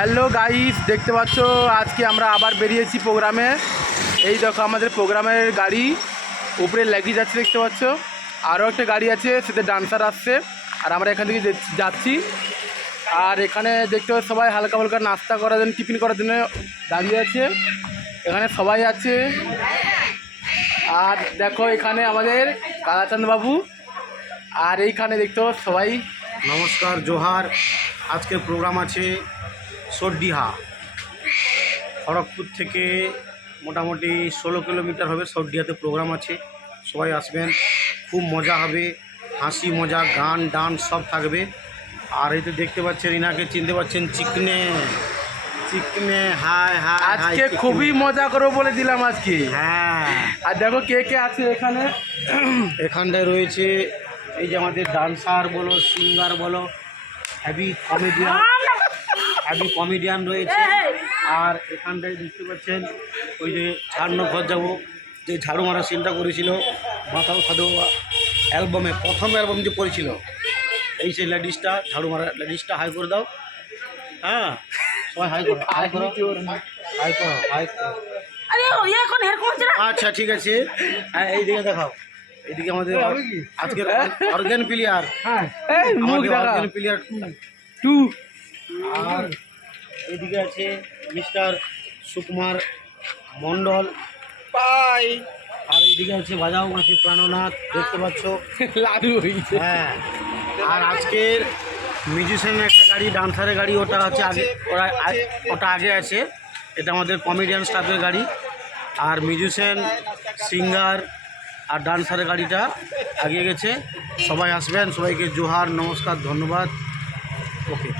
Hello guys, দেখতে পাচ্ছ আজকে আমরা আবার বেরিয়েছি প্রোগ্রামে। এই দেখো আমাদের প্রোগ্রামের গাড়ি উপরে লেগে যাচ্ছে, দেখতে পাচ্ছ। আরও একটা গাড়ি আছে, সেটা ডান্সার আসছে, আর আমরা এখান থেকে যাচ্ছি। আর এখানে দেখতে পাচ্ছ সবাই হালকা হালকা নাস্তা করার জন্য, টিফিন করার জন্য দাঁড়িয়ে আছে। এখানে সবাই আছে। আর দেখো এখানে আমাদের কালাচাঁদ বাবু, আর এইখানে দেখতে পাচ্ছ সবাই। নমস্কার, জোহার। আজকের প্রোগ্রাম আছে সর্ডিহা, খড়গপুর থেকে মোটামুটি 16 কিলোমিটার হবে। সর্ডিহাতে প্রোগ্রাম আছে, সবাই আসবেন, খুব মজা হবে, হাসি মজা, গান ডান্স সব থাকবে। আর এই তো দেখতে পাচ্ছেন, ইনাকে চিনতে পাচ্ছেন, চিকনে চিকনে। হাই হাই, আজকে খুবই মজা করবো বলে দিলাম আজকে। হ্যাঁ, আর দেখো কে কে আছে এখানে। এখানটায় রয়েছে এই যে আমাদের ডান্সার বলো, সিঙ্গার বলো, হ্যাভি কমেডিয়ান রয়েছে। আর এখানটায় দেখতে পাচ্ছেন ওই যে ঝাড়নো ঘর যাবো, যে ঝাড়ু মারা সিনটা করেছিল মাথাও সাধু অ্যালবামে, প্রথম অ্যালবাম যে করেছিল, এই সেই লেডিসটা, ঝাড়ু মারা লেডিসটা। হাই করে দাও। হ্যাঁ, সবাই হাই করো, হাই করো, হাই করো, হাই করো। আচ্ছা ঠিক আছে। হ্যাঁ, এইদিকে দেখাও, এইদিকে আমাদের আজকের অর্গান প্লেয়ার, অর্গান প্লেয়ার 2। আর এদিকে আছে মিস্টার সুকুমার মণ্ডল পাই। আর এইদিকে আছে বাজাও মাসি প্রাণনাথ, দেখতে পাচ্ছ লাডু হয়েছে। হ্যাঁ, আর আজকের মিউজিশিয়ানের একটা গাড়ি, ডান্সারের গাড়ি, ওটা হচ্ছে আগে, ওটা আগে আছে। এটা আমাদের কমেডিয়ান স্টাফের গাড়ি। আর মিউজিশিয়ান, সিঙ্গার আর ডান্সারের গাড়িটা এগিয়ে গেছে। সবাই আসবেন, সবাইকে জোহার, নমস্কার, ধন্যবাদ। ওকে।